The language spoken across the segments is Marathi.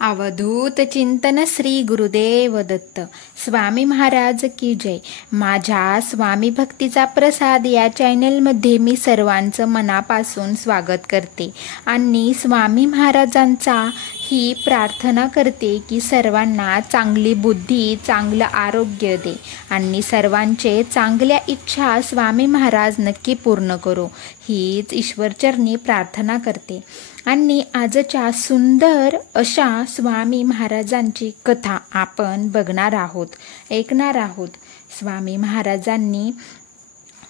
अवधूत चिंतन श्री गुरुदेव दत्त स्वामी महाराज की जय. माझ्या स्वामी भक्तीचा प्रसाद या चॅनलमध्ये मी सर्वांचं मनापासून स्वागत करते आणि स्वामी महाराजांचा ही प्रार्थना करते की सर्वांना चांगली बुद्धी, चांगलं आरोग्य दे आणि सर्वांचे चांगल्या इच्छा स्वामी महाराज नक्की पूर्ण करो, हीच ईश्वरचरणी प्रार्थना करते. आणि आजच्या सुंदर अशा स्वामी महाराजांची कथा आपण बघणार आहोत, ऐकणार आहोत. स्वामी महाराजांनी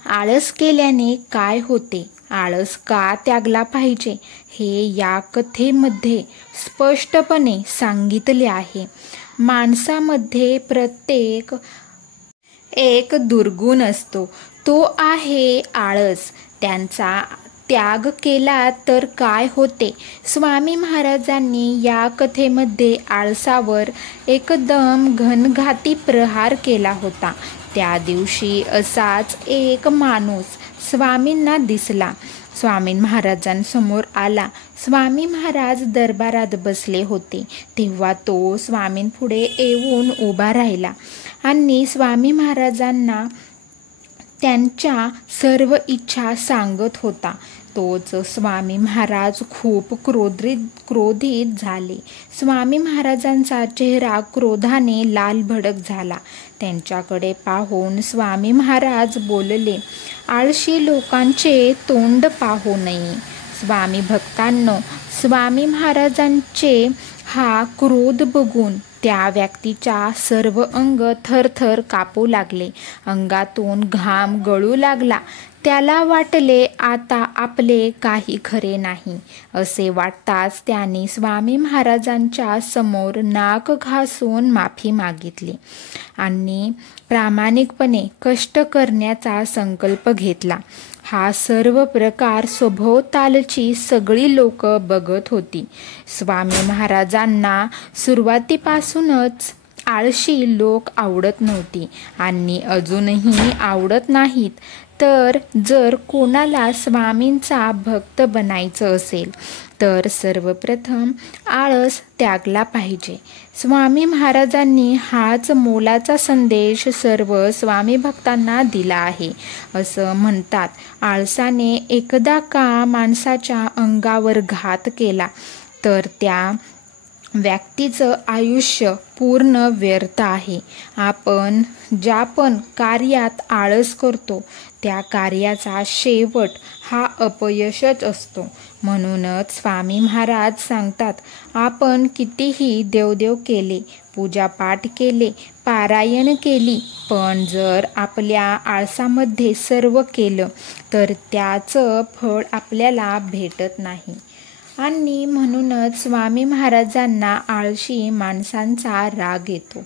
आळस केल्याने काय होते, आळस का त्यागला पाहिजे, हे या कथेमध्ये स्पष्टपणे सांगितले आहे. माणसामध्ये प्रत्येक एक दुर्गुण असतो, तो आहे आळस. त्यांचा त्याग केला तर काय होते. स्वामी महाराजांनी या कथेमध्ये आळसावर एकदम घनघाती प्रहार केला होता. त्या दिवशी असाच एक माणूस स्वामींना दिसला. स्वामी महाराजांसमोर आला. स्वामी महाराज दरबारात बसले होते. तेव्हा तो स्वामींपुढे येऊन उभा राहिला आणि स्वामी महाराजांना त्यांच्या सर्व इच्छा सांगत होता. तोच स्वामी महाराज खूप क्रोधित झाले. स्वामी महाराजांचा चेहरा क्रोधाने लालभडक झाला. त्यांच्याकडे पाहून स्वामी महाराज बोलले, आळशी लोकांचे तोंड पाहू नये. स्वामी भक्तांनो, स्वामी महाराजांचे हा क्रोध बघून त्या व्यक्तीच्या सर्व अंग थरथर कापू लागले. अंगातून घाम गळू लागला. त्याला वाटले आता आपले काही खरे नाही. असे वाटताच त्याने स्वामी महाराजांच्या समोर नाक घासून माफी मागितली आणि प्रामाणिकपणे कष्ट करण्याचा संकल्प घेतला. हा सर्व प्रकार सभोवतालची सगळी लोक बघत होती. स्वामी महाराजांना सुरुवातीपासूनच आळशी लोक आवडत नव्हती आणि अजूनही आवडत नाहीत. तर जर कोणाला स्वामींचा भक्त बनायचं असेल तर सर्वप्रथम आळस त्यागला पाहिजे. स्वामी महाराजांनी हाच मोलाचा संदेश सर्व स्वामी भक्तांना दिला आहे. असं म्हणतात, आळसाने एकदा का माणसाच्या अंगावर घात केला तर त्या व्यक्तीचं आयुष्य पूर्ण व्यर्थ आहे. आपण ज्या पण कार्यात आळस करतो त्या कार्याचा शेवट हा अपयशच असतो. म्हणूनच स्वामी महाराज सांगतात, आपण कितीही देवदेव केले, पूजापाठ केले, पारायण केली, पण जर आपल्या आळसामध्ये सर्व केलं तर त्याचं फळ आपल्याला भेटत नाही. आणि म्हणूनच स्वामी महाराजांना आळशी माणसांचा राग येतो.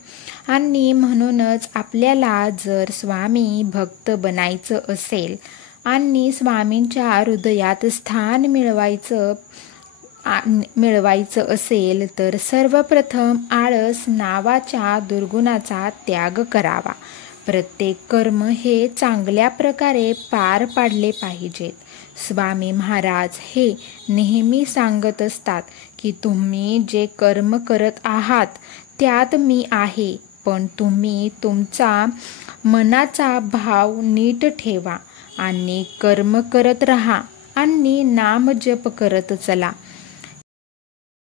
आणि म्हणूनच आपल्याला जर स्वामी भक्त बनायचं असेल आणि स्वामींच्या हृदयात स्थान मिळवायचं असेल तर सर्वप्रथम आळस नावाच्या दुर्गुणाचा त्याग करावा. प्रत्येक कर्म हे चांगल्या प्रकारे पार पाडले पाहिजेत. स्वामी महाराज हे नेहमी सांगत असतात की तुम्ही जे कर्म करत आहात त्यात मी आहे, पण तुम्ही तुमचा मनाचा भाव नीट ठेवा आणि कर्म करत राहा आणि नाम जप करत चला.